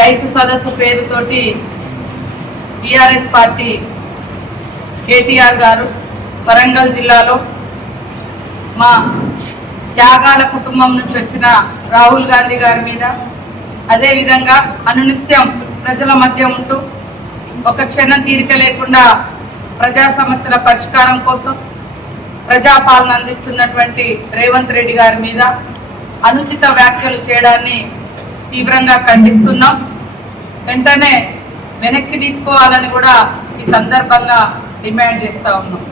రైతు సదస్సు పేరుతోటి టిఆర్ఎస్ పార్టీ కేటీఆర్ గారు వరంగల్ జిల్లాలో మా త్యాగాల కుటుంబం నుంచి వచ్చిన రాహుల్ గాంధీ గారి మీద అదేవిధంగా అనునిత్యం ప్రజల మధ్య ఉంటూ ఒక క్షణం తీరిక లేకుండా ప్రజా సమస్యల పరిష్కారం కోసం ప్రజాపాలన అందిస్తున్నటువంటి రేవంత్ రెడ్డి గారి మీద అనుచిత వ్యాఖ్యలు చేయడాన్ని తీవ్రంగా ఖండిస్తున్నాం. వెంటనే వెనక్కి తీసుకోవాలని కూడా ఈ సందర్భంగా డిమాండ్ చేస్తూ ఉన్నాం.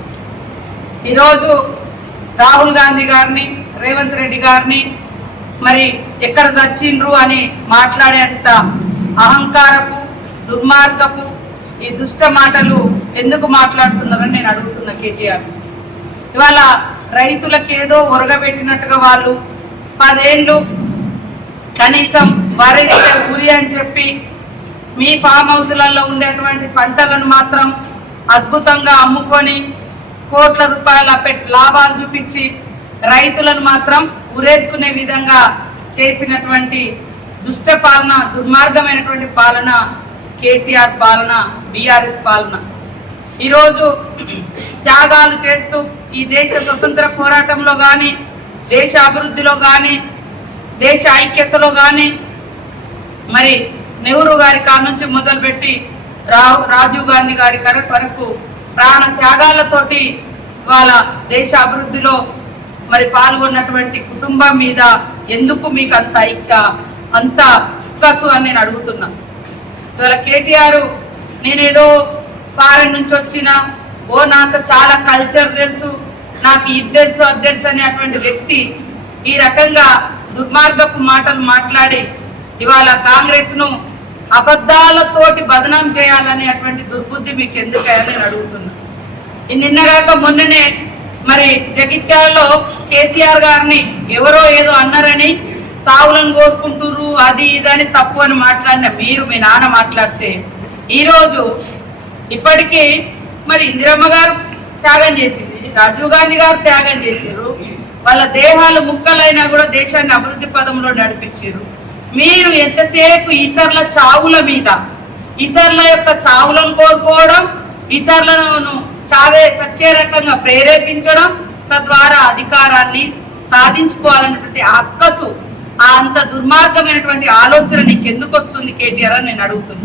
ఈరోజు రాహుల్ గాంధీ గారిని రేవంత్ రెడ్డి గారిని మరి ఎక్కడ చచ్చిండ్రు అని మాట్లాడేంత అహంకారపు దుర్మార్గపు ఈ దుష్ట మాటలు ఎందుకు మాట్లాడుతున్నారని నేను అడుగుతున్నా కేటీఆర్. ఇవాళ రైతులకు ఏదో ఒరగబెట్టినట్టుగా వాళ్ళు 10 ఏళ్ళు కనీసం వరేస్తే ఊరి అని చెప్పి మీ ఫామ్ హౌస్లలో ఉండేటువంటి పంటలను మాత్రం అద్భుతంగా అమ్ముకొని కోట్ల రూపాయల లాభాలు చూపించి రైతులను మాత్రం ఉరేసుకునే విధంగా చేసినటువంటి దుష్ట పాలన, దుర్మార్గమైనటువంటి పాలన కేసీఆర్ పాలన, బీఆర్ఎస్ పాలన. ఈరోజు త్యాగాలు చేస్తూ ఈ దేశ స్వతంత్ర పోరాటంలో కానీ, దేశ అభివృద్ధిలో కానీ, దేశ ఐక్యతలో కానీ మరి నెహ్రూ గారి కాడ నుంచి మొదలుపెట్టి రాజీవ్ గాంధీ గారి వరకు ప్రాణ త్యాగాలతోటి వాళ్ళ దేశ అభివృద్ధిలో మరి పాల్గొన్నటువంటి కుటుంబం మీద ఎందుకు మీకు అంత ఉక్కసు అని నేను అడుగుతున్నా. ఇవాళ కేటీఆర్ నేనేదో ఫారెన్ నుంచి వచ్చిన నాకు చాలా కల్చర్ తెలుసు, నాకు ఇది తెలుసు అది తెలుసు అనేటువంటి వ్యక్తి ఈ రకంగా దుర్మార్గపు మాటలు మాట్లాడి ఇవాళ కాంగ్రెస్ను అబద్ధాలతోటి బదనాం చేయాలనేటువంటి దుర్బుద్ధి మీకు ఎందుకని నేను అడుగుతున్నా. నిన్నగాక మొన్ననే మరి జగిత్యాలలో కేసీఆర్ గారిని ఎవరో ఏదో అన్నారని సావులను కోరుకుంటురు అది ఇదని తప్పు అని మాట్లాడిన మీరు, మీ నాన్న మాట్లాడితే ఈరోజు ఇప్పటికీ మరి ఇందిరమ్మ గారు త్యాగం చేసింది, రాజీవ్ గాంధీ గారు త్యాగం చేశారు, వాళ్ళ దేహాలు ముక్కలైనా కూడా దేశాన్ని అభివృద్ధి పదంలో నడిపించారు. మీరు ఎంతసేపు ఇతరుల చావుల మీద, ఇతరుల యొక్క చావులను కోరుకోవడం, ఇతరులను చచ్చే రకంగా ప్రేరేపించడం, తద్వారా అధికారాన్ని సాధించుకోవాలన్నటువంటి అక్కసు, అంత దుర్మార్గమైనటువంటి ఆలోచన నీకు ఎందుకు వస్తుంది కేటీఆర్ అని నేను అడుగుతున్నాను.